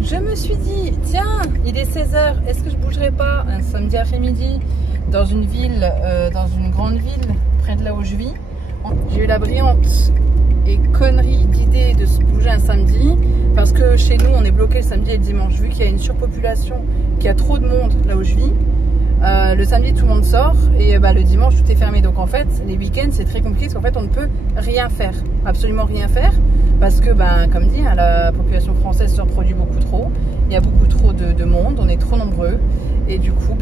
Je me suis dit, tiens, il est 16h, est-ce que je bougerai pas un samedi après-midi dans une ville, dans une grande ville, près de là où je vis. J'ai eu la brillante et connerie d'idée de se bouger un samedi, parce que chez nous, on est bloqué le samedi et le dimanche, vu qu'il y a une surpopulation, qu'il y a trop de monde là où je vis. Le samedi, tout le monde sort, et le dimanche, tout est fermé. Donc en fait, les week-ends, c'est très compliqué, parce qu'en fait, on ne peut rien faire, absolument rien faire. Parce que, comme dit, la population française se reproduit beaucoup trop. Il y a beaucoup trop de monde, on est trop nombreux. Et du coup,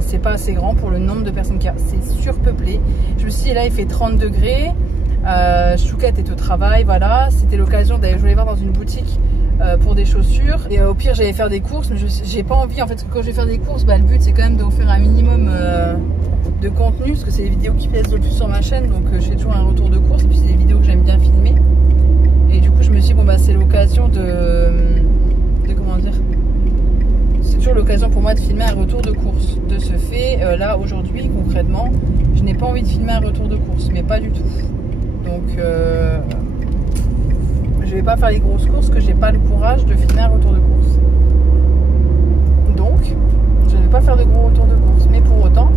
c'est pas assez grand pour le nombre de personnes qu'il y a. C'est surpeuplé. Je me suis dit, là, il fait 30 degrés. Chouquette est au travail, voilà. C'était l'occasion d'aller, je voulais voir dans une boutique pour des chaussures. Et au pire, j'allais faire des courses, mais j'ai pas envie. En fait, quand je vais faire des courses, le but, c'est quand même d'offrir un minimum de contenu. Parce que c'est les vidéos qui plaisent le plus sur ma chaîne. Donc, je fais toujours un retour de course. Et puis, c'est des vidéos que j'aime bien filmer. Et du coup, je me suis dit, c'est l'occasion de comment dire, c'est toujours l'occasion pour moi de filmer un retour de course. De ce fait, là, aujourd'hui, concrètement, je n'ai pas envie de filmer un retour de course, mais pas du tout. Donc, je vais pas faire les grosses courses, que j'ai pas le courage de filmer un retour de course. Donc, je ne vais pas faire de gros retours de course. Mais pour autant,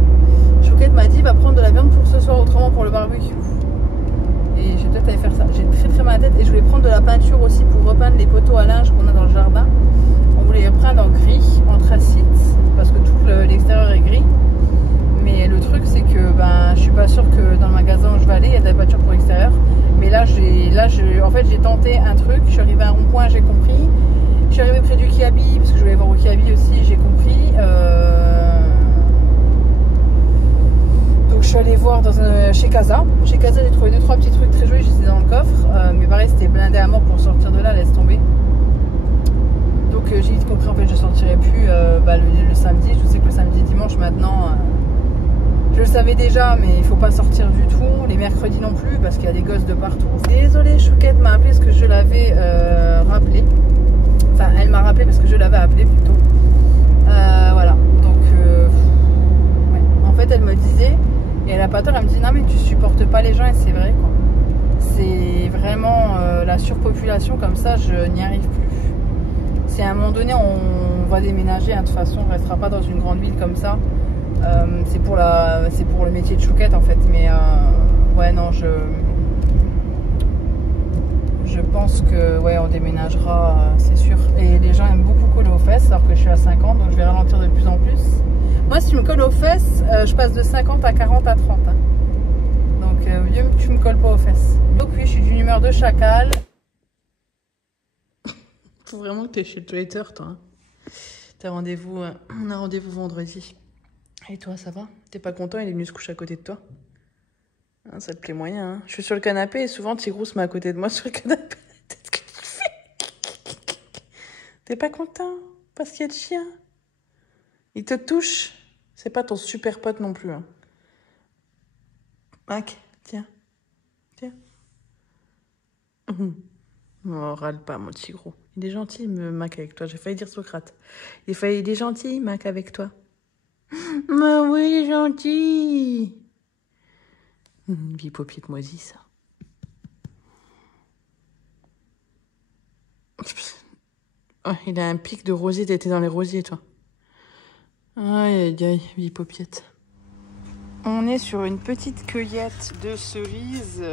Chouquette m'a dit, va prendre de la viande pour ce soir, autrement pour le barbecue. Et je vais peut-être aller faire ça. J'ai très mal à la tête. Et je voulais prendre de la peinture aussi pour repeindre les poteaux à linge qu'on a dans le jardin. On voulait les repeindre en gris, anthracite, parce que tout l'extérieur est gris. Mais le truc, c'est que je suis pas sûre que dans le magasin où je vais aller, il y a de la peinture pour l'extérieur. Mais là, en fait, j'ai tenté un truc. Je suis arrivée à un rond-point, j'ai compris. Je suis arrivée près du Kiabi, parce que je voulais voir au Kiabi aussi, j'ai compris. Je suis allée voir chez Casa. Chez Casa, j'ai trouvé 2-3 petits trucs très jolis, j'étais dans le coffre. Mais pareil, c'était blindé à mort pour sortir de là, laisse tomber. Donc j'ai vite compris, en fait, je sortirai plus le samedi. Je sais que le samedi et dimanche, maintenant, je le savais déjà, mais il faut pas sortir du tout. Les mercredis non plus, parce qu'il y a des gosses de partout. Désolée, Chouquette m'a appelé parce que je l'avais rappelé. Enfin, elle m'a rappelé parce que je l'avais appelé plutôt. Voilà. Donc, ouais. En fait, elle me disait... Et elle a pas tort, elle me dit non mais tu supportes pas les gens, et c'est vrai quoi. C'est vraiment la surpopulation comme ça, je n'y arrive plus. Si à un moment donné on va déménager, de toute façon on restera pas dans une grande ville comme ça. C'est pour le métier de Chouquette en fait. Mais ouais non, je pense que ouais on déménagera, c'est sûr. Et les gens aiment beaucoup coller aux fesses alors que je suis à 50, donc je vais ralentir de plus en plus. Moi, si tu me colles aux fesses, je passe de 50 à 40 à 30. Hein. Donc, mieux que tu me colles pas aux fesses. Donc, oui, je suis d'une humeur de chacal. Faut vraiment que tu es chez le toiletteur, toi. Hein. T'as rendez-vous, on a rendez-vous vendredi. Et toi, ça va? T'es pas content? Il est venu se coucher à côté de toi? Hein, ça te plaît moyen, hein? Je suis sur le canapé et souvent, Tigrou se met à côté de moi sur le canapé. Qu'est-ce que tu fais? T'es pas content? Parce qu'il y a de chien? Il te touche. C'est pas ton super pote non plus. Hein. Mac, tiens. Tiens. Oh, râle pas, mon petit gros. Il est gentil, Mac, avec toi. J'ai failli dire Socrate. Il est gentil, Mac, avec toi. Mais oui, il est gentil. Bipopite moisi, ça. Oh, il a un pic de rosier. T'étais dans les rosiers, toi. Aïe, aïe, aïe, vie paupiette. On est sur une petite cueillette de cerises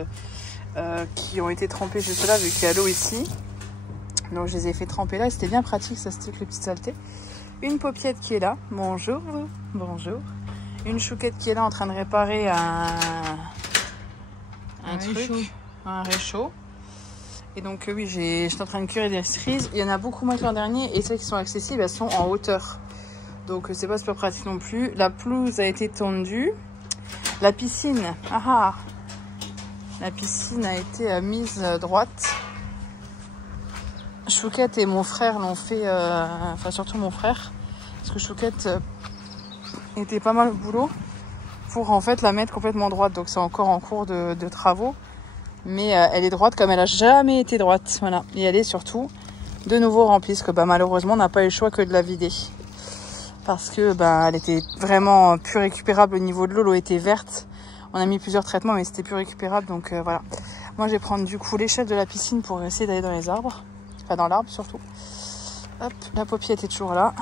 qui ont été trempées juste là, vu qu'il y a l'eau ici. Donc je les ai fait tremper là, c'était bien pratique, ça c'était les petites saletés. Une paupiette qui est là, bonjour, bonjour. Une Chouquette qui est là en train de réparer un truc, un réchaud. Et donc oui, je suis en train de cuire des cerises. Il y en a beaucoup moins que l'an dernier, et celles qui sont accessibles, elles sont en hauteur. Donc c'est pas super pratique non plus. La pelouse a été tondue. La piscine, la piscine a été mise droite. Chouquette et mon frère l'ont fait, enfin surtout mon frère, parce que Chouquette était pas mal au boulot pour en fait la mettre complètement droite. Donc c'est encore en cours de travaux, mais elle est droite comme elle a jamais été droite. Voilà. Et elle est surtout de nouveau remplie, parce que malheureusement on n'a pas eu le choix que de la vider. Parce que elle était vraiment plus récupérable au niveau de l'eau, l'eau était verte. On a mis plusieurs traitements, mais c'était plus récupérable, donc voilà. Moi je vais prendre du coup l'échelle de la piscine pour essayer d'aller dans les arbres, enfin dans l'arbre surtout. Hop, la paupiette est toujours là.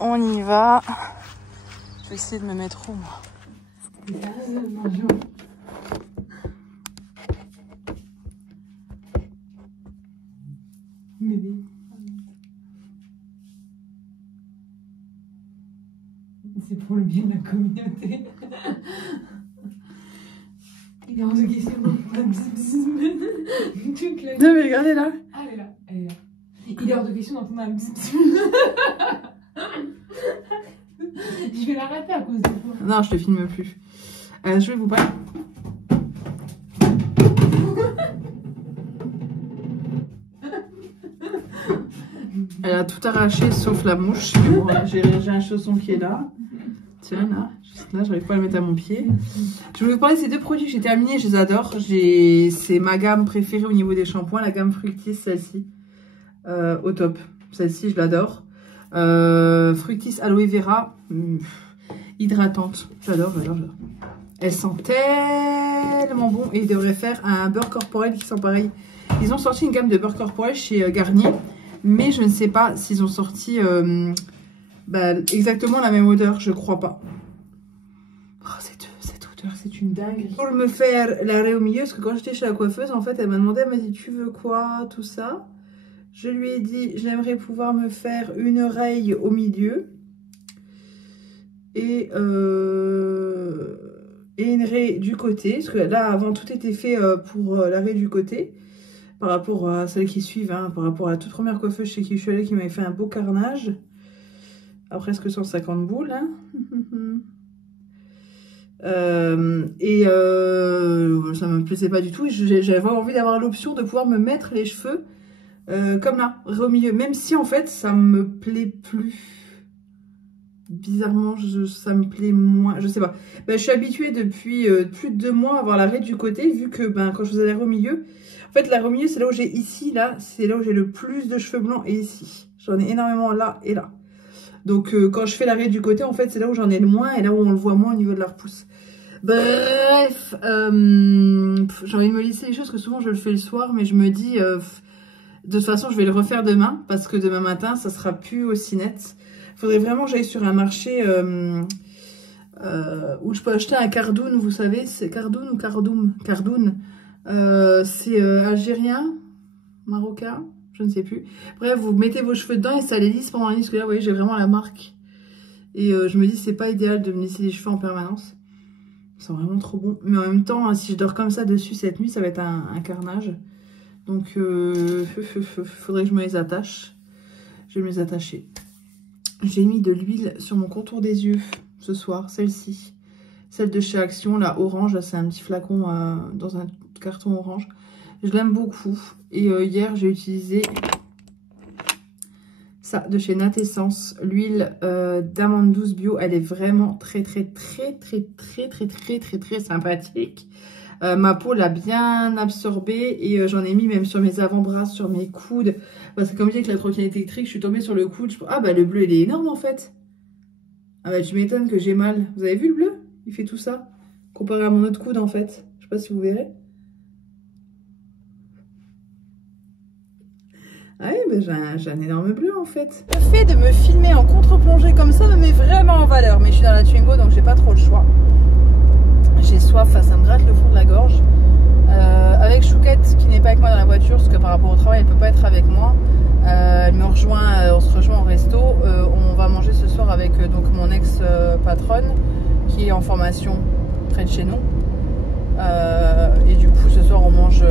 On y va. Je vais essayer de me mettre où, moi? C'est pour le bien de la communauté. Il est hors de question d'entendre toute la... Non mais regardez là. Ah, elle est là, elle est là. Il est hors de question d'entendre un bzz. Je vais l'arrêter à cause de toi. Non, je te filme plus. Je vais vous parler. Elle a tout arraché sauf la mouche. Bon, j'ai un chausson qui est là. Tiens, là, juste là, j'arrive pas à le mettre à mon pied. Je voulais vous parler de ces deux produits que j'ai terminés, je les adore. C'est ma gamme préférée au niveau des shampoings, la gamme Fructis, celle-ci. Au top. Celle-ci, je l'adore. Fructis Aloe Vera, hydratante. J'adore. Elle sent tellement bon et ils devraient faire un beurre corporel qui sent pareil. Ils ont sorti une gamme de beurre corporel chez Garnier, mais je ne sais pas s'ils ont sorti exactement la même odeur, je crois pas. Oh, cette odeur, c'est une dinguerie. Pour me faire l'arrêt au milieu, parce que quand j'étais chez la coiffeuse, en fait, elle m'a demandé, elle m'a dit, tu veux quoi, tout ça. Je lui ai dit, j'aimerais pouvoir me faire une oreille au milieu. Et une raie du côté. Parce que là, avant, tout était fait pour la raie du côté. Par rapport à celles qui suivent. Hein, par rapport à la toute première coiffeuse chez qui je suis allée, qui m'avait fait un beau carnage. À presque 150 boules. Hein. Ça me plaisait pas du tout. J'avais envie d'avoir l'option de pouvoir me mettre les cheveux comme là, au milieu. Même si en fait, ça me plaît plus. Bizarrement, ça me plaît moins. Je sais pas. Je suis habituée depuis plus de 2 mois à avoir la raie du côté. Vu que quand je faisais la raie au milieu. En fait, la raie au milieu, c'est là où j'ai ici, là. C'est là où j'ai le plus de cheveux blancs et ici. J'en ai énormément là et là. Donc, quand je fais la raie du côté, en fait, c'est là où j'en ai le moins et là où on le voit moins au niveau de la repousse. Bref, j'ai envie de me laisser les choses, parce que souvent je le fais le soir, mais je me dis, de toute façon, je vais le refaire demain, parce que demain matin, ça sera plus aussi net. Il faudrait vraiment que j'aille sur un marché où je peux acheter un cardoun, vous savez, c'est cardoun ou cardoum? Cardoun, c'est algérien, marocain, je ne sais plus. Bref, vous mettez vos cheveux dedans et ça les lisse pendant la nuit, parce que là, vous voyez, j'ai vraiment la marque. Et je me dis, c'est pas idéal de me laisser les cheveux en permanence. Ils sont vraiment trop bons. Mais en même temps, si je dors comme ça dessus cette nuit, ça va être un carnage. Donc, faudrait que je me les attache. Je vais me les attacher. J'ai mis de l'huile sur mon contour des yeux ce soir, celle-ci. Celle de chez Action, la orange. Là, c'est un petit flacon dans un carton orange. Je l'aime beaucoup. Et hier, j'ai utilisé ça de chez Natessence, l'huile d'amande douce bio. Elle est vraiment très sympathique. Ma peau l'a bien absorbée et j'en ai mis même sur mes avant-bras, sur mes coudes. Parce que comme je dis avec la trottinette électrique, je suis tombée sur le coude. Ah le bleu il est énorme en fait. Ah tu m'étonnes que j'ai mal. Vous avez vu le bleu? Il fait tout ça. Comparé à mon autre coude en fait. Je sais pas si vous verrez. Ah oui, j'ai un énorme bleu en fait. Le fait de me filmer en contre-plongée comme ça me met vraiment en valeur. Mais je suis dans la Twingo donc j'ai pas trop le choix. J'ai soif, ça me gratte le fond de la gorge. Avec Chouquette qui n'est pas avec moi dans la voiture, parce que par rapport au travail elle peut pas être avec moi. Elle me rejoint, on se rejoint au resto. On va manger ce soir avec donc mon ex-patronne qui est en formation près de chez nous. Et du coup ce soir on mange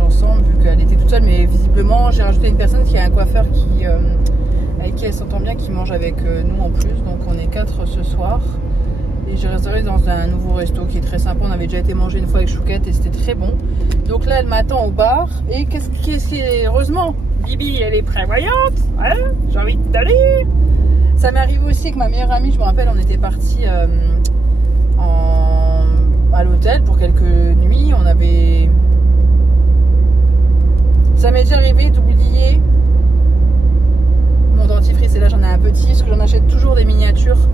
ensemble vu qu'elle était toute seule, mais visiblement j'ai rajouté une personne qui a un coiffeur avec qui elle s'entend bien, qui mange avec nous en plus, donc on est 4 ce soir et j'ai réservé dans un nouveau resto qui est très sympa. On avait déjà été manger une fois avec Chouquette et c'était très bon. Donc là elle m'attend au bar et qu'est-ce qui est heureusement Bibi elle est prévoyante, hein, j'ai envie d'aller. Ça m'est arrivé aussi avec ma meilleure amie, je me rappelle on était partis à l'hôtel pour quelques nuits. Ça m'est déjà arrivé d'oublier mon dentifrice, et là j'en ai un petit parce que j'en achète toujours des miniatures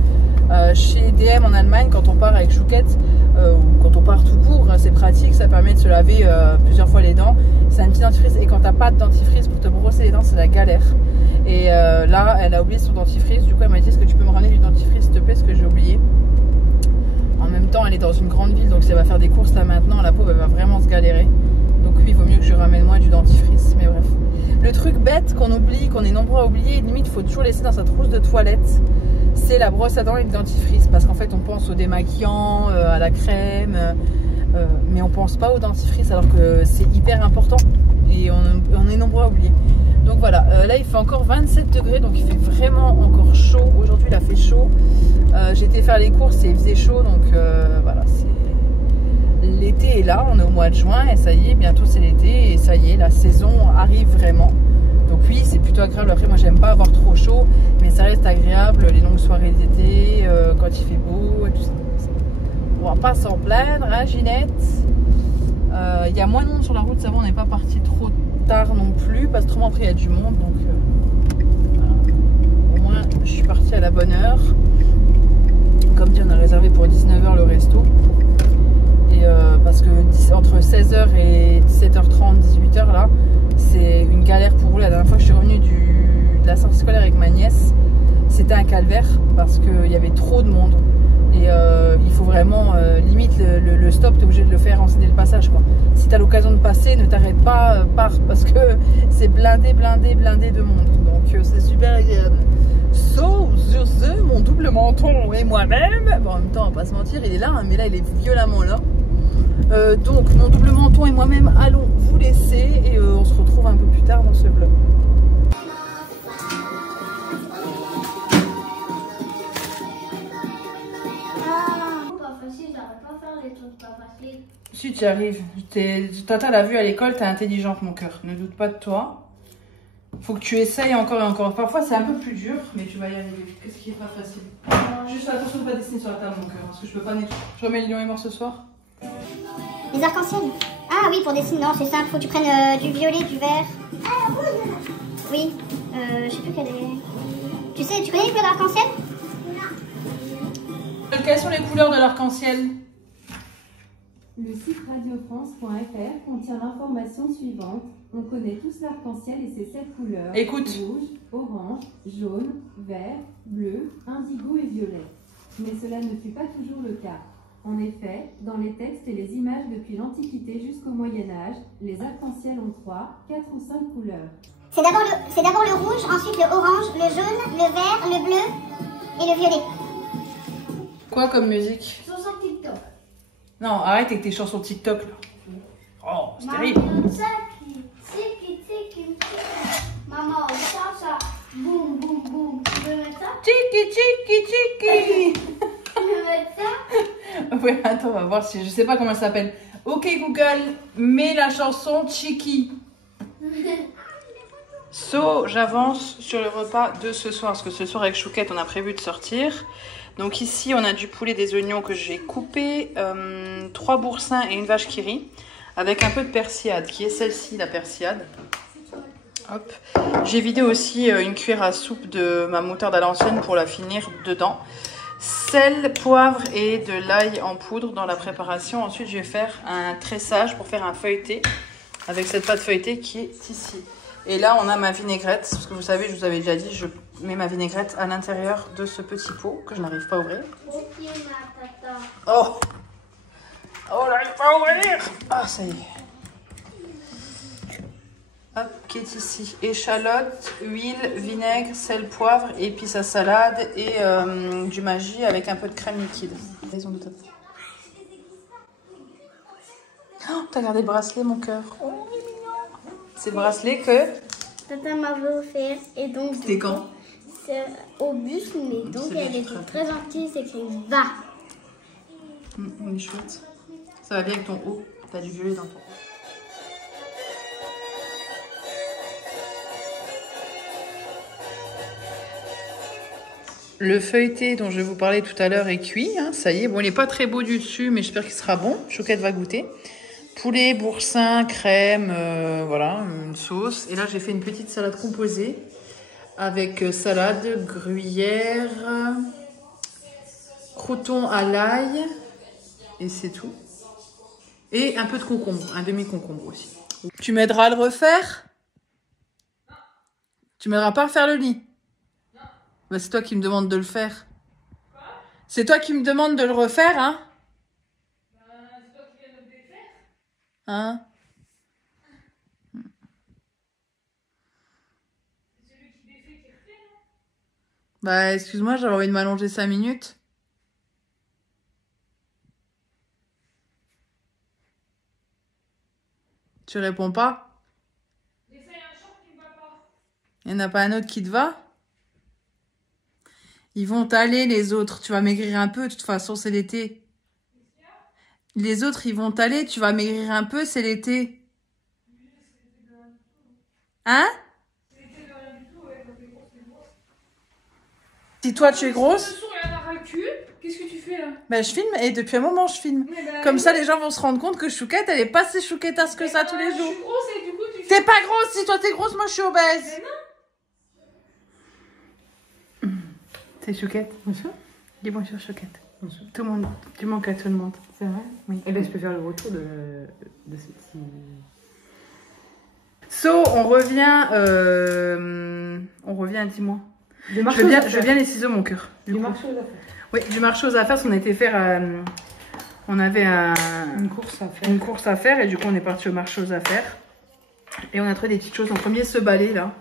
chez DM en Allemagne quand on part avec Chouquette. ou quand on part tout court, c'est pratique, ça permet de se laver plusieurs fois les dents. C'est un petit dentifrice et quand t'as pas de dentifrice pour te brosser les dents, c'est la galère. Et là, elle a oublié son dentifrice, du coup elle m'a dit est-ce que tu peux me ramener du dentifrice s'il te plaît, ce que j'ai oublié. En même temps, elle est dans une grande ville, donc si elle va faire des courses là maintenant, la pauvre elle va vraiment se galérer. Donc oui, il vaut mieux que je ramène moi du dentifrice, mais bref. Le truc bête qu'on oublie, qu'on est nombreux à oublier, limite il faut toujours laisser dans sa trousse de toilette, c'est la brosse à dents et le dentifrice. Parce qu'en fait on pense au démaquillant, à la crème, mais on pense pas au dentifrice alors que c'est hyper important et on est nombreux à oublier. Donc voilà, là il fait encore 27 degrés, donc il fait vraiment encore chaud. Aujourd'hui il a fait chaud. J'ai été faire les courses et il faisait chaud, donc voilà, l'été est là, on est au mois de juin et ça y est, bientôt c'est l'été et ça y est, la saison arrive vraiment. Donc oui, c'est plutôt agréable. Après moi j'aime pas avoir trop chaud, mais ça reste agréable, les longues soirées d'été, quand il fait beau et tout ça. On va pas s'en plaindre, hein Ginette. Il y a moins de monde sur la route, ça va, on n'est pas parti trop tard non plus, parce que autrement après il y a du monde, donc voilà. Au moins je suis partie à la bonne heure. Comme dit, on a réservé pour 19 h le resto. Et parce que entre 16 h et 17h30, 18 h là, c'est une galère pour rouler. La dernière fois que je suis revenue de la sortie scolaire avec ma nièce, c'était un calvaire parce qu'il y avait trop de monde. Et il faut vraiment, limite le stop, tu es obligé de le faire enseigner le passage, quoi. Si tu as l'occasion de passer, ne t'arrête pas, pars, parce que c'est blindé de monde. Donc c'est super agréable. Sauf sur ce, mon double menton et moi-même, bon, en même temps on va pas se mentir, il est là, hein, mais là il est violemment là. Donc mon double menton et moi-même allons vous laisser et on se retrouve un peu plus tard dans ce vlog. Si tu y arrives, Tata l'a vu à l'école, t'es intelligente mon cœur, ne doute pas de toi. Faut que tu essayes encore et encore. Parfois c'est un peu plus dur, mais tu vas y arriver. Qu'est-ce qui est pas facile? Juste fais attention de pas dessiner sur la table mon cœur, parce que je peux pas nettoyer. Je remets le lion et mort ce soir. Les arcs-en-ciel. Ah oui, pour dessiner, non, c'est simple, faut que tu prennes du violet, du vert. Oui, je sais plus quelle est. Tu sais, tu connais les couleurs d'arc-en-ciel? Non. Quelles sont les couleurs de l'arc-en-ciel? Le site radiofrance.fr contient l'information suivante. On connaît tous l'arc-en-ciel et ses 7 couleurs. Écoute. Rouge, orange, jaune, vert, bleu, indigo et violet. Mais cela ne fut pas toujours le cas. En effet, dans les textes et les images depuis l'Antiquité jusqu'au Moyen-Âge, les arcs-en-ciel ont 3, 4 ou 5 couleurs. C'est d'abord le rouge, ensuite le orange, le jaune, le vert, le bleu et le violet. Quoi comme musique? Chanson TikTok. Non, arrête avec tes chansons TikTok là. Oh, c'est terrible. Maman, ça, boum, boum, boum. Tu veux mettre ça? Tiki, tiki, tiki. Tu veux mettre ça? Ouais, attends, on va voir si je sais pas comment elle s'appelle. Ok Google, mets la chanson Chiki. So, j'avance sur le repas de ce soir, parce que ce soir avec Chouquette, on a prévu de sortir. Donc ici, on a du poulet, des oignons que j'ai coupés, 3 boursins et une vache qui rit, avec un peu de persillade, qui est celle-ci, la persillade. Hop. J'ai vidé aussi une cuillère à soupe de ma moutarde à l'ancienne pour la finir dedans. Sel, poivre et de l'ail en poudre dans la préparation. Ensuite, je vais faire un tressage pour faire un feuilleté avec cette pâte feuilletée qui est ici. Et là, on a ma vinaigrette, parce que vous savez, je vous avais déjà dit, je mets ma vinaigrette à l'intérieur de ce petit pot que je n'arrive pas à ouvrir. Oh! Oh, on n'arrive pas à ouvrir! Ah, ça y est. Hop, qui est ici. Échalote, huile, vinaigre, sel, poivre, et puis sa salade et du Maggi avec un peu de crème liquide. Raison de top. Oh, t'as gardé le bracelet, mon cœur. Oh, il est mignon. C'est le bracelet que Papa m'avait offert et donc. C'était quand? C'est au bus, mais donc elle était très gentille, c'est écrit va. Il est chouette. Ça va bien avec ton haut. T'as du violet dans ton haut. Le feuilleté dont je vous parlais tout à l'heure est cuit, hein, ça y est. Bon, il n'est pas très beau du dessus, mais j'espère qu'il sera bon. Chouquette va goûter. Poulet, boursin, crème, voilà, une sauce. Et là, j'ai fait une petite salade composée avec salade, gruyère, croûtons à l'ail Et c'est tout. Et un peu de concombre, un demi-concombre aussi. Tu m'aideras à le refaire? Tu m'aideras pas à faire le lit? Non. Bah, c'est toi qui me demande de le faire. Quoi? C'est toi qui me demande de le refaire, hein? C'est toi qui viens de me défaire? Hein? C'est celui qui défait qui refait, non? Bah, excuse-moi, j'avais envie de m'allonger 5 minutes. Tu réponds pas? Essaye un short qui me va pas. Il n'y en a pas un autre qui te va? Ils vont t'aller les autres. Tu vas maigrir un peu. De toute façon, c'est l'été. Les autres, ils vont t'aller. Tu vas maigrir un peu. C'est l'été. Hein? Si toi, tu es grosse. Qu'est-ce que tu fais là? Ben, je filme et depuis un moment, je filme. Comme ça, les gens vont se rendre compte que Chouquette, elle est pas si chouquettasse que ça tous les jours. Je suis grosse et du coup, tu... T'es pas grosse. Si toi, t'es grosse, moi, je suis obèse. C'est Chouquette. Bonjour. Dis bonjour Chouquette. Bonjour. Tout le monde, tu manques à tout le monde. C'est vrai? Oui. Et ben je peux faire le retour de ce petit... So, on revient, dis-moi. Je viens les ciseaux, mon cœur. Du marché aux affaires. Oui, du marché aux affaires, parce qu'on a été faire, on avait une course à faire et du coup on est parti au marché aux affaires. Et on a trouvé des petites choses. En premier, ce balai là.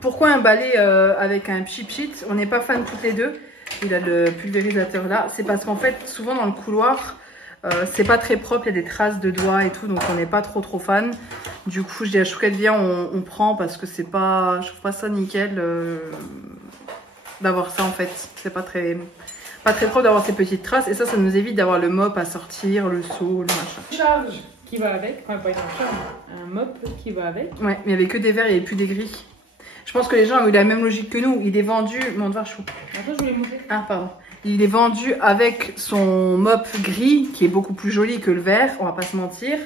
Pourquoi un balai avec un pchit-pchit? On n'est pas fans toutes les deux. Il a le pulvérisateur là. C'est parce qu'en fait, souvent dans le couloir, c'est pas très propre. Il y a des traces de doigts et tout. Donc on n'est pas trop fan. Du coup, je dis à Chouquette, viens, on prend parce que c'est pas... Je trouve pas ça nickel d'avoir ça en fait. C'est pas très propre d'avoir ces petites traces. Et ça nous évite d'avoir le mop à sortir, le seau, le machin. Charge qui va avec. Enfin, pas une charge, un mop qui va avec. Ouais, mais il n'y avait que des verts, il n'y avait plus des gris. Je pense que les gens ont eu la même logique que nous. Il est vendu... Mon devoir chou. Attends, je voulais montrer. Ah, pardon. Il est vendu avec son mop gris, qui est beaucoup plus joli que le vert, on va pas se mentir.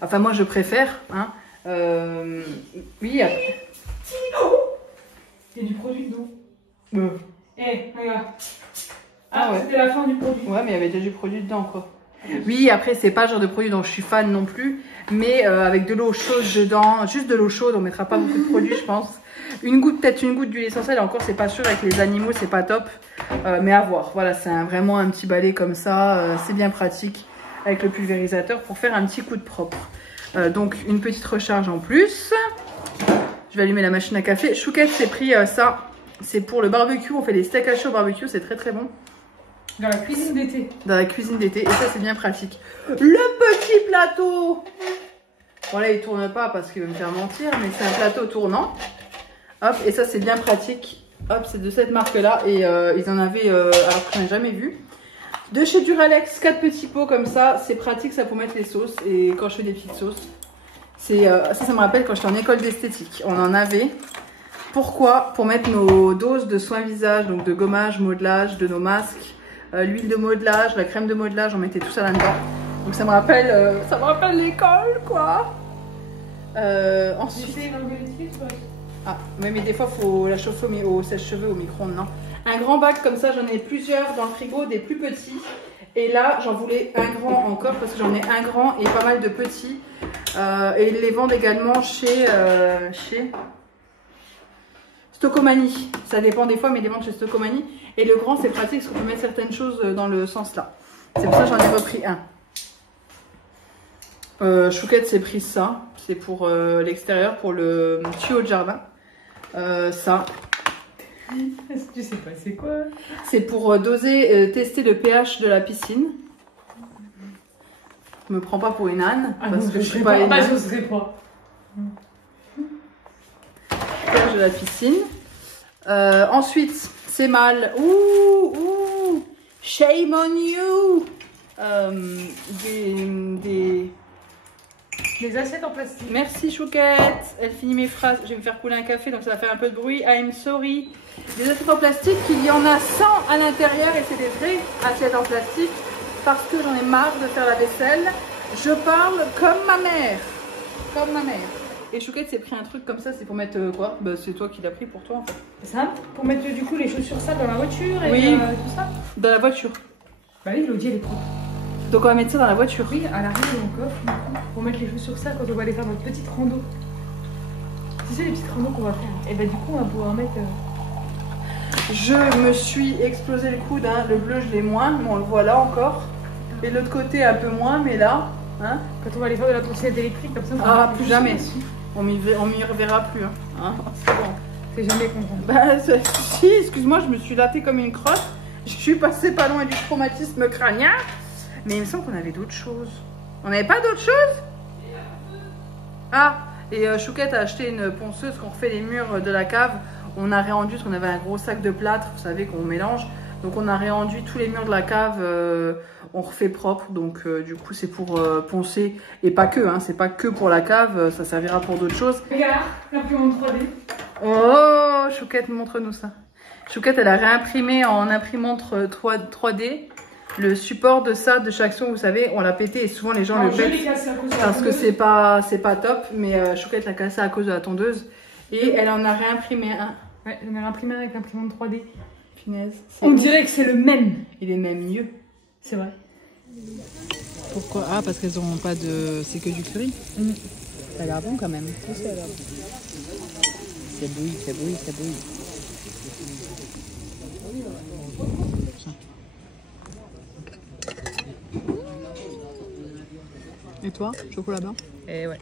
Enfin, moi, je préfère. Hein. Oui, après... Il y a du produit dedans. Eh, regarde. Ah ouais. C'était la fin du produit. Ouais, mais il y avait déjà du produit dedans, quoi. Oui, après, c'est pas le genre de produit dont je suis fan non plus. Mais avec de l'eau chaude dedans, juste de l'eau chaude, on mettra pas beaucoup de produits, je pense. Peut-être une goutte d'huile essentielle, encore c'est pas sûr, avec les animaux c'est pas top, mais à voir. Voilà, c'est vraiment un petit balai comme ça, c'est bien pratique avec le pulvérisateur pour faire un petit coup de propre. Donc une petite recharge en plus. Je vais allumer la machine à café. Chouquette s'est pris ça, c'est pour le barbecue, on fait des steaks hachés au barbecue, c'est très bon. Dans la cuisine d'été. Dans la cuisine d'été, et ça c'est bien pratique. Le petit plateau. Bon là il tourne pas parce qu'il veut me faire mentir, mais c'est un plateau tournant. Hop, et ça c'est bien pratique. Hop, c'est de cette marque là et ils en avaient alors que je n'en ai jamais vu. De chez Duralex, 4 petits pots comme ça, c'est pratique, ça pour mettre les sauces et quand je fais des petites sauces. Ça me rappelle quand j'étais en école d'esthétique, on en avait. Pourquoi? Pour mettre nos doses de soins visage, donc de gommage, modelage, de nos masques, l'huile de modelage, la crème de modelage, on mettait tout ça là-dedans. Donc ça me rappelle l'école quoi. Ensuite. Ah, mais des fois, il faut la chauffer au sèche-cheveux, au micro-ondes, non? Un grand bac comme ça, j'en ai plusieurs dans le frigo, des plus petits. Et là, j'en voulais un grand encore parce que j'en ai un grand et pas mal de petits. Et ils les vendent également chez Stocomanie. Ça dépend des fois, mais ils les vendent chez Stocomanie. Et le grand, c'est pratique parce qu'on peut mettre certaines choses dans le sens là. C'est pour ça que j'en ai repris un. Chouquette s'est pris ça. C'est pour l'extérieur, pour le tuyau de jardin. Ça. Tu sais pas, c'est quoi? C'est pour doser, tester le pH de la piscine. Je me prends pas pour une âne. Parce que je suis pas une âne. Je n'oserais pas. pH de la piscine. Ensuite, c'est mal. Ouh, shame on you. Des assiettes en plastique. Merci Chouquette. Elle finit mes phrases. Je vais me faire couler un café, donc ça va faire un peu de bruit. I'm sorry. Des assiettes en plastique, il y en a 100 à l'intérieur et c'est des vraies assiettes en plastique parce que j'en ai marre de faire la vaisselle. Je parle comme ma mère. Comme ma mère. Et Chouquette s'est pris un truc comme ça, c'est pour mettre quoi? Bah, c'est toi qui l'as pris pour toi en fait. Ça? Pour mettre du coup les chaussures sales dans la voiture et oui. Tout ça? Dans la voiture. Bah oui, l'Audi elle est propre. Donc on va mettre ça dans la voiture. Oui, à l'arrière de mon coffre, du coup, pour mettre les choses sur ça quand on va aller faire notre petite rando. Tu sais les petites randos qu'on va faire. Et bah du coup on va pouvoir mettre... Je me suis explosé le coude, hein. Le bleu je l'ai moins, mais on le voit là encore. Et de l'autre côté un peu moins, mais là, hein. Quand on va aller faire de la trottinette électrique comme ça... Ah, plus jamais. On m'y reverra plus. Hein. C'est bon. C'est jamais content. Bah si, excuse-moi, je me suis lattée comme une crotte. Je suis passée pas loin du traumatisme crânien. Mais il me semble qu'on avait d'autres choses. On n'avait pas d'autres choses? Ah, et Chouquette a acheté une ponceuse qu'on refait les murs de la cave. On a réenduit, parce qu'on avait un gros sac de plâtre, vous savez qu'on mélange. Donc on a réenduit tous les murs de la cave, on refait propre. Donc du coup c'est pour poncer. Et pas que, hein, c'est pas que pour la cave, ça servira pour d'autres choses. Regarde, l'imprimante 3D. Oh, Chouquette, montre-nous ça. Chouquette, elle a réimprimé en imprimante 3D le support de ça, de chaque son, vous savez, on l'a pété et souvent les gens le pètent parce que c'est pas top, mais Chouquette l'a cassé à cause de la tondeuse et elle en a réimprimé un. Ouais, j'en ai réimprimé un avec l'imprimante 3D. Finesse. On dirait que c'est le même. Il est même mieux. C'est vrai. Pourquoi? Ah, parce qu'elles n'auront pas de... C'est que du curry. Ça a l'air bon quand même. Ça bouille, ça bouille, ça bouille. Et toi, chocolat blanc? Et ouais.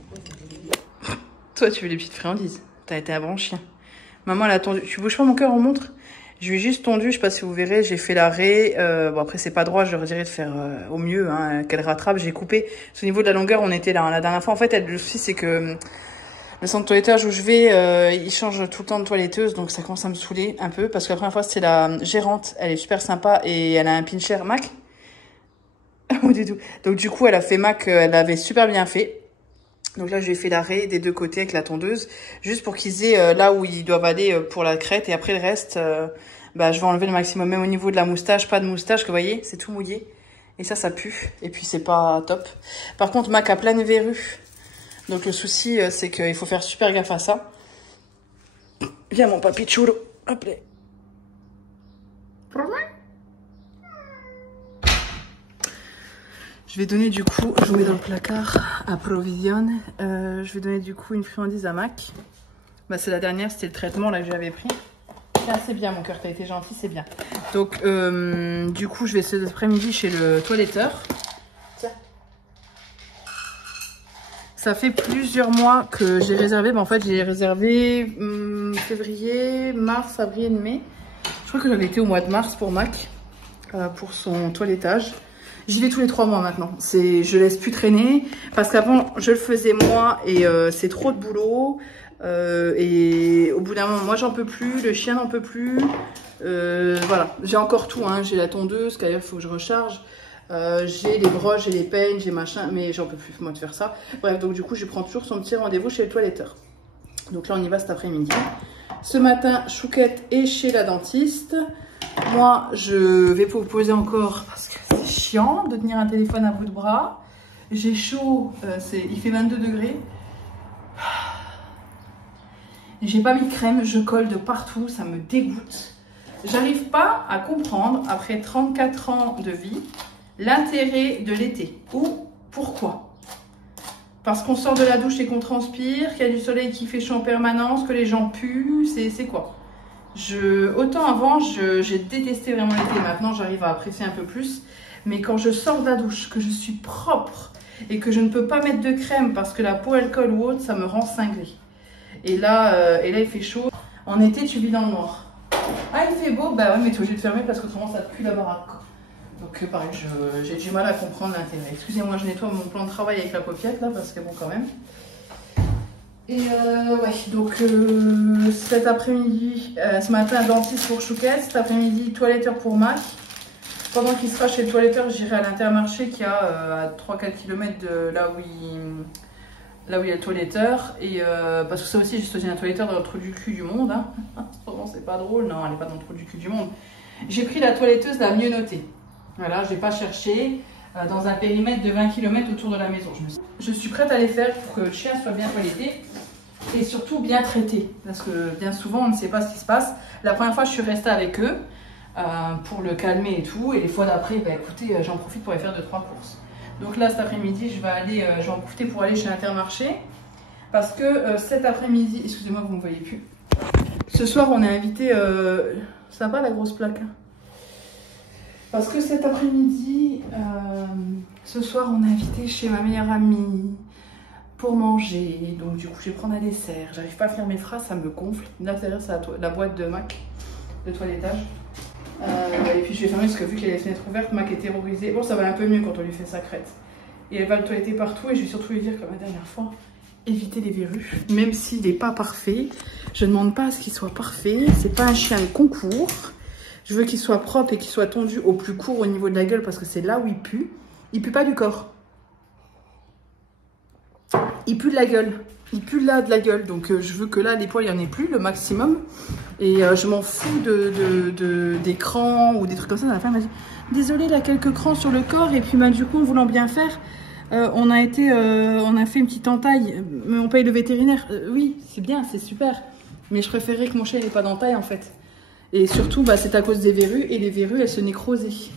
Toi, tu veux les petites friandises. T'as été un bon chien. Maman, elle a tendu. Tu bouges pas mon cœur en montre? Je lui ai juste tendu, je sais pas si vous verrez, j'ai fait l'arrêt. Bon, après, c'est pas droit, je leur dirais de faire au mieux, hein, qu'elle rattrape. J'ai coupé. Au niveau de la longueur, on était là. Hein. La dernière fois, en fait, le souci, c'est que le centre toilettage où je vais, il change tout le temps de toiletteuse, donc ça commence à me saouler un peu. Parce que la première fois, c'était la gérante. Elle est super sympa et elle a un pincher Mac. Pas du tout. Donc, du coup, elle a fait Mac, elle avait super bien fait. Donc là, je lui ai fait l'arrêt des deux côtés avec la tondeuse, juste pour qu'ils aient là où ils doivent aller pour la crête. Et après, le reste, bah, je vais enlever le maximum. Même au niveau de la moustache, pas de moustache, que vous voyez, c'est tout mouillé. Et ça pue. Et puis, c'est pas top. Par contre, Mac a plein de verrues. Donc, le souci, c'est qu'il faut faire super gaffe à ça. Viens, mon papi chulo. Hop là. Je vais donner du coup, je vous mets dans le placard à Provision. Je vais donner du coup une friandise à Mac. Bah, c'est la dernière, c'était le traitement là que j'avais pris. Ah, c'est bien mon cœur, t'as été gentil, c'est bien. Donc du coup je vais cet après-midi chez le toiletteur. Tiens. Ça fait plusieurs mois que j'ai réservé, mais en fait j'ai réservé février, mars, avril, mai. Je crois que j'avais été au mois de mars pour Mac, pour son toilettage. J'y vais tous les 3 mois maintenant. Je laisse plus traîner parce qu'avant je le faisais moi et c'est trop de boulot. Et au bout d'un moment, moi j'en peux plus, le chien n'en peut plus. Voilà, j'ai encore tout. Hein. J'ai la tondeuse, d'ailleurs il faut que je recharge. J'ai les brosses, j'ai les peignes, j'ai machin, mais j'en peux plus moi de faire ça. Bref, donc du coup je prends toujours son petit rendez-vous chez le toiletteur. Donc là on y va cet après-midi. Ce matin, Chouquette est chez la dentiste. Moi, je vais vous poser encore parce que c'est chiant de tenir un téléphone à bout de bras. J'ai chaud, il fait 22 degrés. J'ai pas mis de crème, je colle de partout, ça me dégoûte. J'arrive pas à comprendre, après 34 ans de vie, l'intérêt de l'été. Ou pourquoi? Parce qu'on sort de la douche et qu'on transpire, qu'il y a du soleil qui fait chaud en permanence, que les gens puent, c'est quoi? Autant avant, j'ai détesté vraiment l'été. Maintenant, j'arrive à apprécier un peu plus. Mais quand je sors de la douche, que je suis propre et que je ne peux pas mettre de crème parce que la peau elle colle ou autre, ça me rend cinglée. Et là, il fait chaud. En été, tu vis dans le noir. Ah, il fait beau? Bah ouais, mais tu es obligé de fermer parce que autrement, ça pue la baraque. Donc, pareil, j'ai du mal à comprendre l'intérêt. Excusez-moi, je nettoie mon plan de travail avec la paupiette là parce que bon, quand même. Et ouais, donc cet après-midi, ce matin, dentiste pour Chouquette, cet après-midi, toiletteur pour Mac. Pendant qu'il sera chez le toiletteur, j'irai à l'Intermarché qui a à 3-4 km de là où il y a le toiletteur. Et parce que ça aussi, j'ai choisi un toiletteur dans le trou du cul du monde. Hein. Vraiment, c'est pas drôle, non, elle n'est pas dans le trou du cul du monde. J'ai pris la toiletteuse la mieux notée. Voilà, je n'ai pas cherché dans un périmètre de 20 km autour de la maison. Je suis prête à les faire pour que le chien soit bien toiletté. Et surtout bien traité, parce que bien souvent on ne sait pas ce qui se passe. La première fois je suis restée avec eux, pour le calmer et tout. Et les fois d'après, bah, écoutez, j'en profite pour aller faire 2-3 courses. Donc là, cet après-midi, je vais en profiter pour aller chez Intermarché. Parce que cet après-midi, excusez-moi, vous ne me voyez plus. Ce soir, on est invité. Ça va la grosse plaque hein. Parce que cet après-midi, ce soir, on est invité chez ma meilleure amie pour manger. Donc du coup, je vais prendre un dessert. J'arrive pas à finir mes phrases, ça me gonfle. Là, derrière, c'est la boîte de Mac, de toilettage. Et puis je vais fermer parce que vu qu'il y a les fenêtres ouvertes, Mac est terrorisée. Bon, ça va un peu mieux quand on lui fait sa crête. Et elle va le toiletter partout et je vais surtout lui dire comme la dernière fois, éviter les verrues. Même s'il n'est pas parfait, je ne demande pas à ce qu'il soit parfait. C'est pas un chien de concours. Je veux qu'il soit propre et qu'il soit tondu au plus court au niveau de la gueule parce que c'est là où il pue. Il pue pas du corps. Il pue de la gueule. Il pue là de la gueule. Donc je veux que là, les poils, il n'y en ait plus, le maximum. Et je m'en fous des crans ou des trucs comme ça. La femme m'a dit, désolée, il a quelques crans sur le corps. Et puis du coup, en voulant bien faire, on a fait une petite entaille. Mais on paye le vétérinaire. Oui, c'est bien, c'est super. Mais je préférerais que mon chien n'ait pas d'entaille en fait. Et surtout, bah, c'est à cause des verrues. Et les verrues, elles se nécrosaient.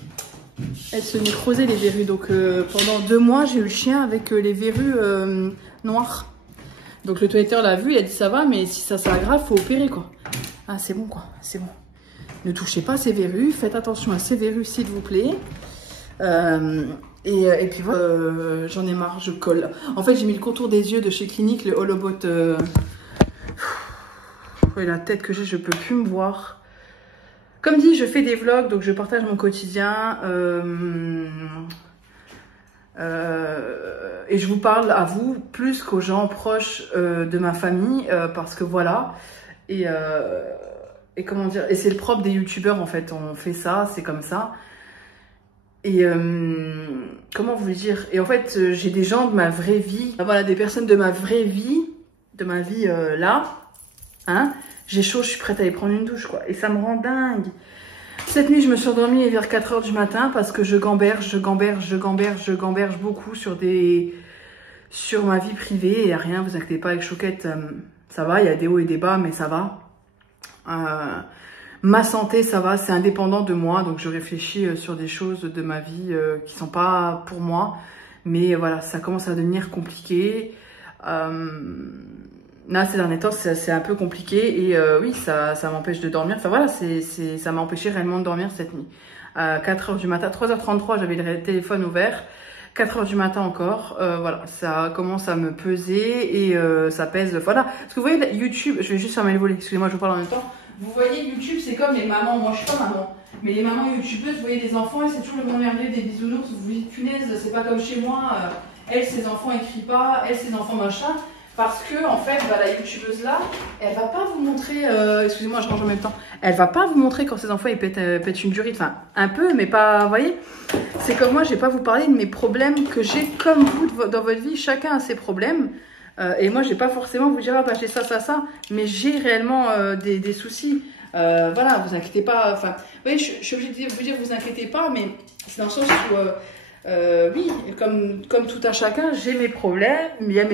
Elles se nécrosaient, les verrues. Donc, pendant 2 mois, j'ai eu le chien avec les verrues noires. Donc, le toiletteur l'a vu. Il a dit, ça va, mais si ça s'aggrave, faut opérer, quoi. Ah, c'est bon, quoi. C'est bon. Ne touchez pas ces verrues. Faites attention à ces verrues, s'il vous plaît. Et puis, voilà. J'en ai marre, je colle. En fait, j'ai mis le contour des yeux de chez Clinique, le Holobot. Ouais, la tête que j'ai, je peux plus me voir. Comme dit, je fais des vlogs, donc je partage mon quotidien. Et je vous parle à vous plus qu'aux gens proches de ma famille. Parce que voilà. Et comment dire, et c'est le propre des youtubeurs en fait. On fait ça, c'est comme ça. Et comment vous dire? Et en fait, j'ai des gens de ma vraie vie. Voilà, des personnes de ma vraie vie. De ma vie là. Hein? J'ai chaud, je suis prête à aller prendre une douche, quoi. Et ça me rend dingue. Cette nuit, je me suis endormie vers 4 h du matin parce que je gamberge beaucoup sur ma vie privée. Et rien, vous inquiétez pas, avec Chouquette, ça va. Il y a des hauts et des bas, mais ça va. Ma santé, ça va. C'est indépendant de moi. Donc, je réfléchis sur des choses de ma vie qui sont pas pour moi. Mais voilà, ça commence à devenir compliqué. Là, ces derniers temps, c'est un peu compliqué et oui, ça m'empêche de dormir. Enfin voilà, ça m'a empêché réellement de dormir cette nuit. À 4 h du matin, 3 h 33, j'avais le téléphone ouvert. 4 h du matin encore, voilà, ça commence à me peser et ça pèse. Voilà, parce que vous voyez, YouTube, je vais juste fermer le volet, excusez-moi, je vous parle en même temps. Vous voyez, YouTube, c'est comme les mamans. Moi, je suis pas maman, mais les mamans youtubeuses, vous voyez des enfants et c'est toujours le monde merveilleux des bisounours. Vous vous dites, punaise, c'est pas comme chez moi. Elle, ses enfants, elle crie pas. Elle, ses enfants, machin. Parce que, en fait, bah, la youtubeuse là, elle va pas vous montrer, excusez-moi, je mange en même temps, elle va pas vous montrer quand ses enfants ils pètent une durite, enfin, un peu, mais pas, vous voyez, c'est comme moi, je vais pas vous parler de mes problèmes que j'ai comme vous dans votre vie, chacun a ses problèmes, et moi, je vais pas forcément vous dire, ah bah j'ai ça, mais j'ai réellement des soucis, voilà, vous inquiétez pas, enfin, vous voyez, je suis obligée de vous dire, vous inquiétez pas, mais c'est dans le sens où... oui, comme tout à chacun, j'ai mes problèmes, il y a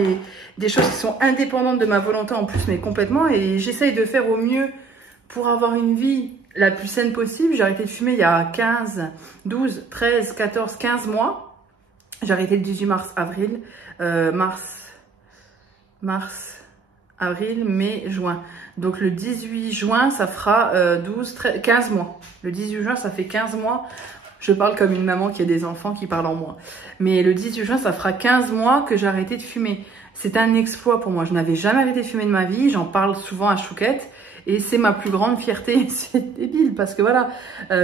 des choses qui sont indépendantes de ma volonté en plus, mais complètement, et j'essaye de faire au mieux pour avoir une vie la plus saine possible. J'ai arrêté de fumer il y a 15, 12, 13, 14, 15 mois. J'ai arrêté le 18 mars, avril, mars, avril, mai, juin. Donc le 18 juin, ça fera 15 mois. Le 18 juin, ça fait 15 mois. Je parle comme une maman qui a des enfants qui parlent en moi. Mais le 18 juin, ça fera 15 mois que j'ai arrêté de fumer. C'est un exploit pour moi. Je n'avais jamais arrêté de fumer de ma vie. J'en parle souvent à Chouquette. Et c'est ma plus grande fierté. C'est débile parce que voilà,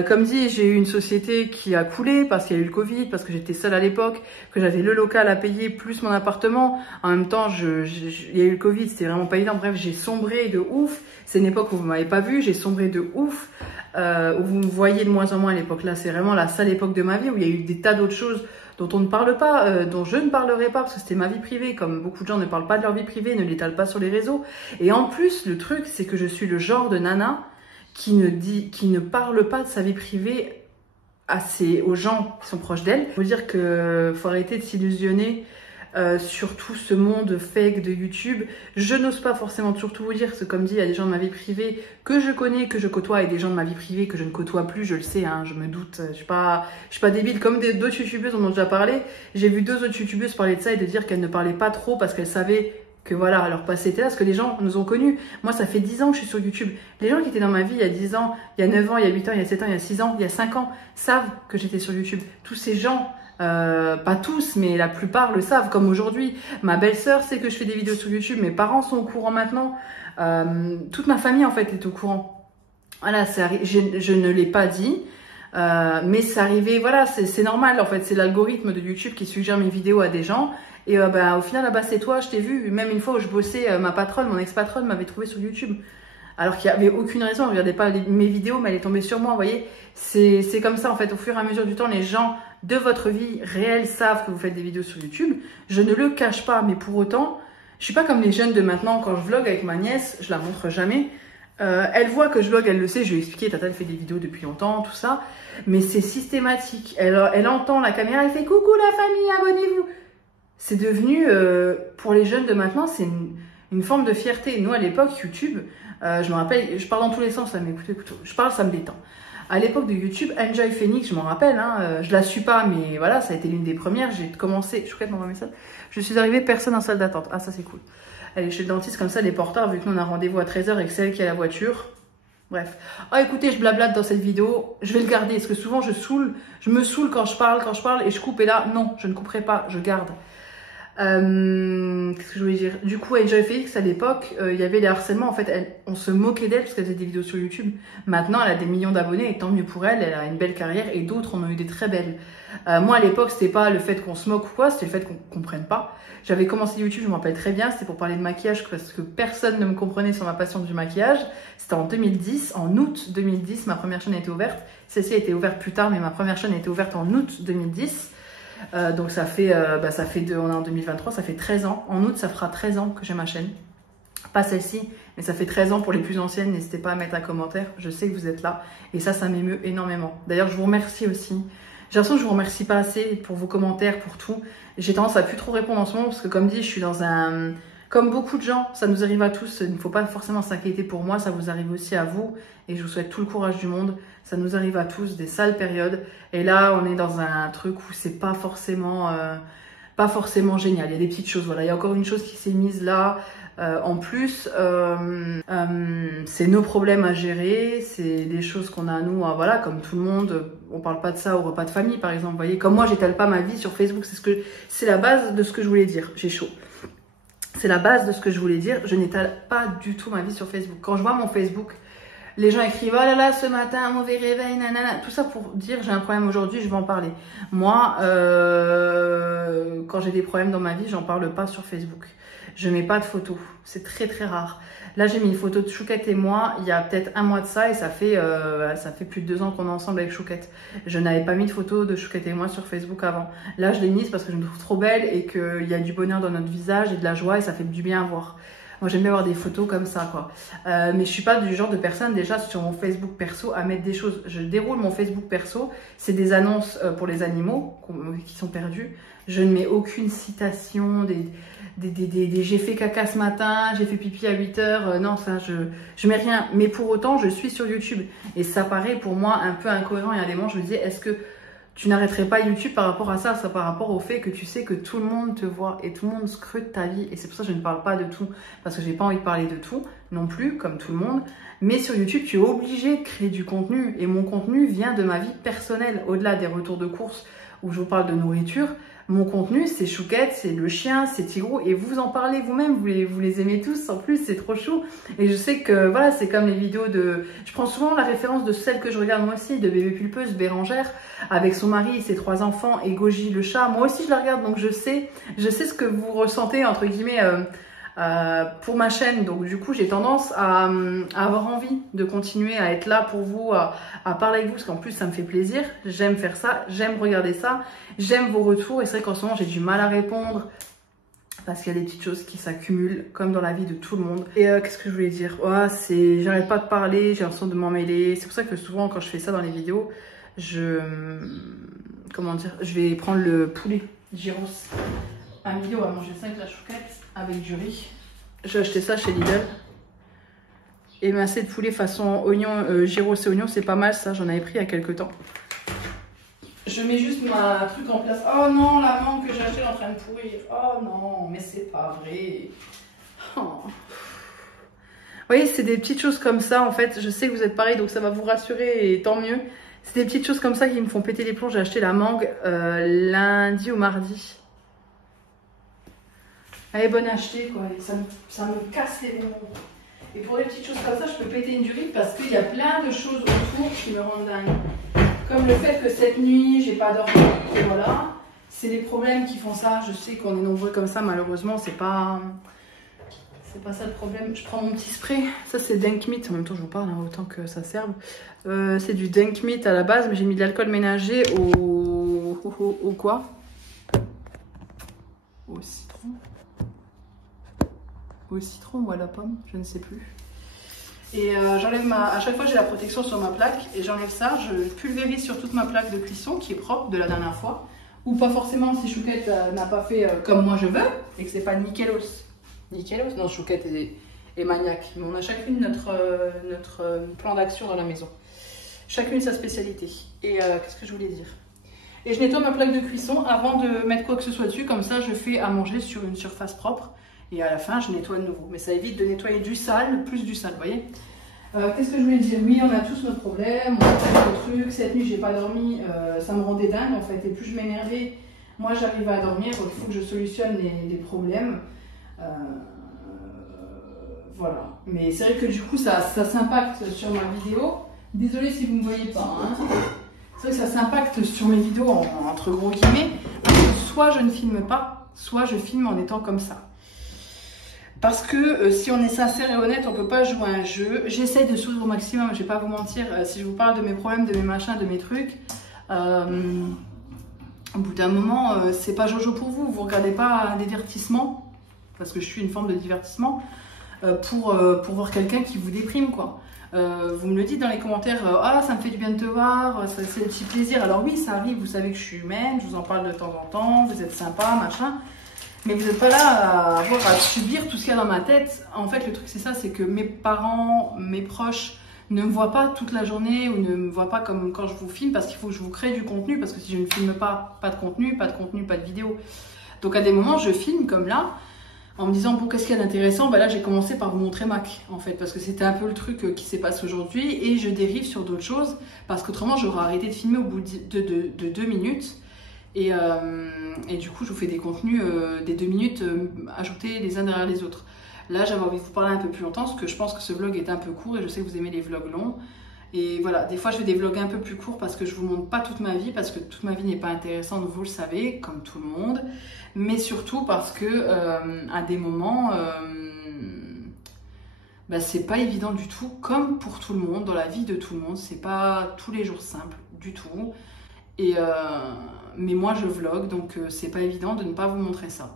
comme dit, j'ai eu une société qui a coulé parce qu'il y a eu le Covid, parce que j'étais seule à l'époque, que j'avais le local à payer plus mon appartement. En même temps, il y a eu le Covid, c'était vraiment pas évident. Bref, j'ai sombré de ouf. C'est une époque où vous m'avez pas vu, j'ai sombré de ouf. Où vous me voyez de moins en moins à l'époque. Là, c'est vraiment la sale époque de ma vie où il y a eu des tas d'autres choses dont on ne parle pas, dont je ne parlerai pas parce que c'était ma vie privée. Comme beaucoup de gens ne parlent pas de leur vie privée, ne l'étalent pas sur les réseaux. Et en plus, le truc, c'est que je suis le genre de nana qui ne parle pas de sa vie privée aux gens qui sont proches d'elle. Il faut dire qu'il faut arrêter de s'illusionner sur tout ce monde fake de YouTube. Je n'ose pas forcément toujours tout vous dire, parce que comme dit, il y a des gens de ma vie privée que je connais, que je côtoie, et des gens de ma vie privée que je ne côtoie plus, je le sais, hein, je me doute, je suis pas débile, comme d'autres youtubeuses en ont déjà parlé. J'ai vu 2 autres youtubeuses parler de ça et de dire qu'elles ne parlaient pas trop parce qu'elles savaient que voilà, leur passé était là, parce que les gens nous ont connus. Moi, ça fait 10 ans que je suis sur YouTube. Les gens qui étaient dans ma vie il y a 10 ans, il y a 9 ans, il y a 8 ans, il y a 7 ans, il y a 6 ans, il y a 5 ans, savent que j'étais sur YouTube. Tous ces gens, pas tous, mais la plupart le savent, comme aujourd'hui. Ma belle-sœur sait que je fais des vidéos sur YouTube, mes parents sont au courant maintenant. Toute ma famille, en fait, est au courant. Voilà, je ne l'ai pas dit. Mais c'est arrivé, voilà, c'est normal, en fait, c'est l'algorithme de YouTube qui suggère mes vidéos à des gens. Et au final, là-bas, c'est toi, je t'ai vu. Même une fois où je bossais, ma patronne, mon ex-patronne m'avait trouvé sur YouTube. Alors qu'il n'y avait aucune raison, elle ne regardait pas mes vidéos, mais elle est tombée sur moi, vous voyez. C'est comme ça, en fait, au fur et à mesure du temps, les gens de votre vie réelle savent que vous faites des vidéos sur YouTube. Je ne le cache pas, mais pour autant, je suis pas comme les jeunes de maintenant. Quand je vlog avec ma nièce, je la montre jamais. Elle voit que je vlog, elle le sait, je lui ai expliqué, Tata elle fait des vidéos depuis longtemps, tout ça. Mais c'est systématique. Elle entend la caméra, elle fait « Coucou la famille, abonnez-vous ». C'est devenu, pour les jeunes de maintenant, c'est une forme de fierté. Nous, à l'époque, YouTube, je me rappelle, je parle dans tous les sens, là, mais écoutez, je parle, ça me détend. À l'époque de YouTube, Enjoy Phoenix, je m'en rappelle, hein, je la suis pas, mais voilà, ça a été l'une des premières. J'ai commencé, je m'envoie un message. Je suis arrivée, personne en salle d'attente. Ah, ça c'est cool. Elle est chez le dentiste, comme ça, elle est pas en retard, vu que nous on a rendez-vous à 13 h et que c'est elle qui a la voiture. Bref. Ah, écoutez, je blablate dans cette vidéo. Je vais le garder, parce que souvent je me saoule quand je parle, et je coupe, et là, non, je ne couperai pas, je garde. Qu'est-ce que je voulais dire? Du coup, Enjoy Phoenix, à l'époque, il y avait les harcèlements. En fait, on se moquait d'elle parce qu'elle faisait des vidéos sur YouTube. Maintenant, elle a des millions d'abonnés et tant mieux pour elle. Elle a une belle carrière et d'autres en ont eu des très belles. Moi, à l'époque, c'était pas le fait qu'on se moque ou quoi, c'était le fait qu'on comprenne pas. J'avais commencé YouTube, je me rappelle très bien, c'était pour parler de maquillage parce que personne ne me comprenait sur ma passion du maquillage. C'était en 2010, en août 2010, ma première chaîne a été ouverte. Celle-ci a été ouverte plus tard, mais ma première chaîne a été ouverte en août 2010. Donc on est en 2023, ça fait 13 ans. En août, ça fera 13 ans que j'ai ma chaîne. Pas celle-ci, mais ça fait 13 ans pour les plus anciennes. N'hésitez pas à mettre un commentaire. Je sais que vous êtes là. Et ça m'émeut énormément. D'ailleurs, je vous remercie aussi. J'ai l'impression que je vous remercie pas assez pour vos commentaires, pour tout. J'ai tendance à plus trop répondre en ce moment parce que comme dit, je suis dans un... Comme beaucoup de gens, ça nous arrive à tous. Il ne faut pas forcément s'inquiéter pour moi. Ça vous arrive aussi à vous. Et je vous souhaite tout le courage du monde. Ça nous arrive à tous, des sales périodes. Et là, on est dans un truc où c'est pas forcément génial. Il y a des petites choses. Voilà, il y a encore une chose qui s'est mise là. En plus, c'est nos problèmes à gérer. C'est des choses qu'on a à nous. Voilà, comme tout le monde. On parle pas de ça au repas de famille, par exemple. Vous voyez, comme moi, j'étale pas ma vie sur Facebook. C'est la base de ce que je voulais dire. J'ai chaud. C'est la base de ce que je voulais dire. Je n'étale pas du tout ma vie sur Facebook. Quand je vois mon Facebook, les gens écrivent « Oh là là, ce matin, un mauvais réveil, nanana ». Tout ça pour dire « J'ai un problème aujourd'hui, je vais en parler ». Moi, quand j'ai des problèmes dans ma vie, j'en parle pas sur Facebook. Je mets pas de photos. C'est très très rare. Là, j'ai mis une photo de Chouquette et moi il y a peut-être un mois de ça et ça fait plus de 2 ans qu'on est ensemble avec Chouquette. Je n'avais pas mis de photo de Chouquette et moi sur Facebook avant. Là, je l'ai mise parce que je me trouve trop belle et qu'il y a du bonheur dans notre visage et de la joie et ça fait du bien à voir. Moi, j'aime bien avoir des photos comme ça, quoi. Mais je suis pas du genre de personne, déjà, sur mon Facebook perso, à mettre des choses. Je déroule mon Facebook perso. C'est des annonces pour les animaux qui sont perdus. Je ne mets aucune citation, j'ai fait caca ce matin, j'ai fait pipi à 8 h. Non, ça, je mets rien. Mais pour autant, je suis sur YouTube. Et ça paraît pour moi un peu incohérent. Il y a des moments, je me disais, est-ce que tu n'arrêterais pas YouTube par rapport à ça, par rapport au fait que tu sais que tout le monde te voit et tout le monde scrute ta vie. Et c'est pour ça que je ne parle pas de tout, parce que j'ai pas envie de parler de tout non plus, comme tout le monde. Mais sur YouTube, tu es obligé de créer du contenu. Et mon contenu vient de ma vie personnelle, au-delà des retours de course où je vous parle de nourriture. Mon contenu, c'est Chouquette, c'est le chien, c'est Tigrou, et vous en parlez vous-même, vous les aimez tous, en plus, c'est trop chou. Et je sais que, voilà, c'est comme les vidéos de... Je prends souvent la référence de celle que je regarde moi aussi, de Bébé Pulpeuse, Bérangère, avec son mari et ses 3 enfants, et Goji le chat. Moi aussi, je la regarde, donc je sais ce que vous ressentez, entre guillemets, pour ma chaîne. Donc du coup, j'ai tendance à avoir envie de continuer à être là pour vous, à parler avec vous, parce qu'en plus, ça me fait plaisir. J'aime faire ça, j'aime regarder ça, j'aime vos retours. Et c'est vrai qu'en ce moment, j'ai du mal à répondre parce qu'il y a des petites choses qui s'accumulent, comme dans la vie de tout le monde. Et qu'est-ce que je voulais dire? J'arrête pas de parler, j'ai l'impression de m'en mêler. C'est pour ça que souvent, quand je fais ça dans les vidéos, comment dire, je vais prendre le poulet gyros. à midi, on va manger 5 la chouquette avec du riz. J'ai acheté ça chez Lidl. Émincé de poulet façon oignon, gyros et oignons, c'est pas mal ça, j'en avais pris il y a quelques temps. Je mets juste ma truc en place. Oh non, la mangue que j'ai achetée est en train de pourrir. Oh non, mais c'est pas vrai. Oh. Vous voyez, c'est des petites choses comme ça en fait. Je sais que vous êtes pareil, donc ça va vous rassurer et tant mieux. C'est des petites choses comme ça qui me font péter les plombs. J'ai acheté la mangue lundi ou mardi. Elle est bonne à acheter quoi. Et ça me casse les nerfs. Et pour les petites choses comme ça, je peux péter une durite parce qu'il y a plein de choses autour qui me rendent dingue. Comme le fait que cette nuit, j'ai pas dormi. Et voilà. C'est les problèmes qui font ça. Je sais qu'on est nombreux comme ça, malheureusement, c'est pas ça le problème. Je prends mon petit spray. Ça, c'est Denk Meat. En même temps, je vous parle, hein, autant que ça serve. C'est du Denk Meat à la base, mais j'ai mis de l'alcool ménager au quoi? Au citron. Au citron ou à la pomme, je ne sais plus. Et j'enlève à chaque fois j'ai la protection sur ma plaque et j'enlève ça, je pulvérise sur toute ma plaque de cuisson qui est propre de la dernière fois. Ou pas forcément si Chouquette n'a pas fait comme moi je veux et que c'est pas nickelos. Nickelos? Non, Chouquette est maniaque. Mais on a chacune notre plan d'action dans la maison. Chacune sa spécialité. Et qu'est-ce que je voulais dire? Et je nettoie ma plaque de cuisson avant de mettre quoi que ce soit dessus, comme ça je fais à manger sur une surface propre. Et à la fin, je nettoie de nouveau. Mais ça évite de nettoyer du sale, plus du sale, vous voyez. Qu'est-ce que je voulais dire? Oui, on a tous nos problèmes, on a plein de trucs. Cette nuit, j'ai pas dormi, ça me rendait dingue en fait. Et plus je m'énervais, moi j'arrivais à dormir. Donc il faut que je solutionne les problèmes. Voilà. Mais c'est vrai que du coup, ça s'impacte sur ma vidéo. Désolée si vous ne me voyez pas. Hein. C'est vrai que ça s'impacte sur mes vidéos, entre gros guillemets. Parce que soit je ne filme pas, soit je filme en étant comme ça. Parce que si on est sincère et honnête, on ne peut pas jouer à un jeu. J'essaye de soudre au maximum, je ne vais pas vous mentir. Si je vous parle de mes problèmes, de mes machins, de mes trucs, au bout d'un moment, c'est pas Jojo pour vous. Vous ne regardez pas un divertissement, parce que je suis une forme de divertissement, pour voir quelqu'un qui vous déprime, quoi. Vous me le dites dans les commentaires, ah ça me fait du bien de te voir, c'est le petit plaisir. Alors oui, ça arrive, vous savez que je suis humaine, je vous en parle de temps en temps, vous êtes sympa, machin. Mais vous n'êtes pas là à subir tout ce qu'il y a dans ma tête. En fait, le truc, c'est ça, c'est que mes parents, mes proches ne me voient pas toute la journée ou ne me voient pas comme quand je vous filme parce qu'il faut que je vous crée du contenu. Parce que si je ne filme pas, pas de contenu, pas de vidéo. Donc à des moments, je filme comme là, en me disant, bon, qu'est-ce qu'il y a d'intéressant? Bah là, j'ai commencé par vous montrer Mac, en fait, parce que c'était un peu le truc qui s'est passé aujourd'hui. Et je dérive sur d'autres choses, parce qu'autrement, j'aurais arrêté de filmer au bout de 2 minutes. Et du coup, je vous fais des contenus des 2 minutes ajoutés les uns derrière les autres. Là, j'avais envie de vous parler un peu plus longtemps parce que je pense que ce vlog est un peu court et je sais que vous aimez les vlogs longs. Et voilà, des fois, je fais des vlogs un peu plus courts parce que je vous montre pas toute ma vie, parce que toute ma vie n'est pas intéressante, vous le savez, comme tout le monde. Mais surtout parce que à des moments, bah, c'est pas évident du tout, comme pour tout le monde, dans la vie de tout le monde, c'est pas tous les jours simple du tout. Et mais moi je vlog, donc c'est pas évident de ne pas vous montrer ça.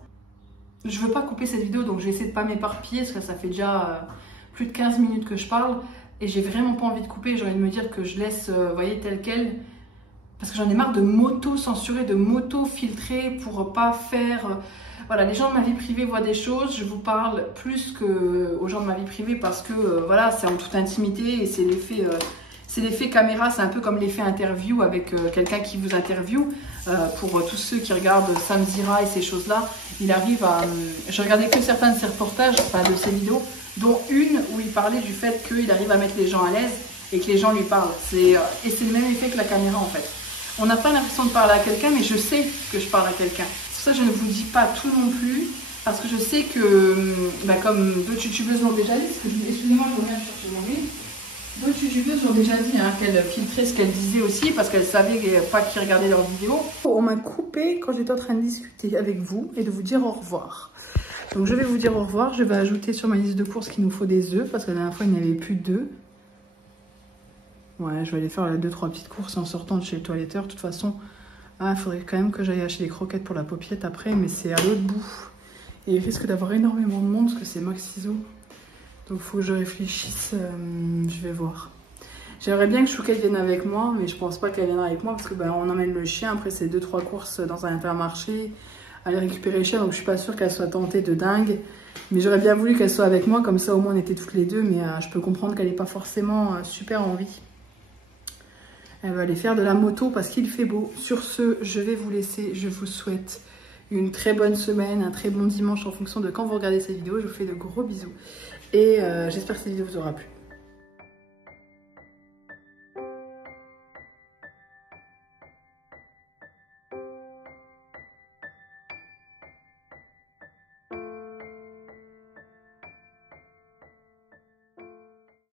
Je veux pas couper cette vidéo, donc je vais essayer de pas m'éparpiller, parce que ça fait déjà plus de 15 minutes que je parle, et j'ai vraiment pas envie de couper, j'ai envie de me dire que je laisse, vous voyez, tel quel, parce que j'en ai marre de m'auto-censurer, de m'auto-filtrer pour pas faire... Voilà, les gens de ma vie privée voient des choses, je vous parle plus qu'aux gens de ma vie privée, parce que voilà, c'est en toute intimité, et c'est l'effet... C'est l'effet caméra, c'est un peu comme l'effet interview avec quelqu'un qui vous interviewe. Pour tous ceux qui regardent Sam Zira et ces choses-là, il arrive à... Je regardais que certains de ses reportages, enfin de ses vidéos, dont une où il parlait du fait qu'il arrive à mettre les gens à l'aise et que les gens lui parlent. Et c'est le même effet que la caméra en fait. On n'a pas l'impression de parler à quelqu'un, mais je sais que je parle à quelqu'un. C'est pour ça que je ne vous dis pas tout non plus, parce que je sais que, bah, comme d'autres youtubeuses l'ont déjà dit, excusez-moi, je reviens sur mon livre. D'autres youtubeuses ont déjà dit hein, qu'elles filtraient ce qu'elles disaient aussi parce qu'elles savaient pas qui regardait leurs vidéos. On m'a coupé quand j'étais en train de discuter avec vous et de vous dire au revoir. Donc je vais vous dire au revoir. Je vais ajouter sur ma liste de courses qu'il nous faut des œufs parce que la dernière fois il n'y avait plus d'œufs. Ouais, je vais aller faire 2-3 petites courses en sortant de chez le toiletteur. De toute façon, il faudrait quand même que j'aille acheter des croquettes pour la paupiette après, mais c'est à l'autre bout. Et il risque d'avoir énormément de monde parce que c'est Max Ciseaux. Donc il faut que je réfléchisse, je vais voir. J'aimerais bien que Chouquette vienne avec moi, mais je pense pas qu'elle viendra avec moi parce que on emmène le chien. Après c'est 2-3 courses dans un Intermarché, aller récupérer le chien, donc je suis pas sûre qu'elle soit tentée de dingue. Mais j'aurais bien voulu qu'elle soit avec moi, comme ça au moins on était toutes les deux, mais je peux comprendre qu'elle n'ait pas forcément super envie. Elle va aller faire de la moto parce qu'il fait beau. Sur ce, je vais vous laisser. Je vous souhaite une très bonne semaine, un très bon dimanche en fonction de quand vous regardez cette vidéo. Je vous fais de gros bisous et j'espère que cette vidéo vous aura plu.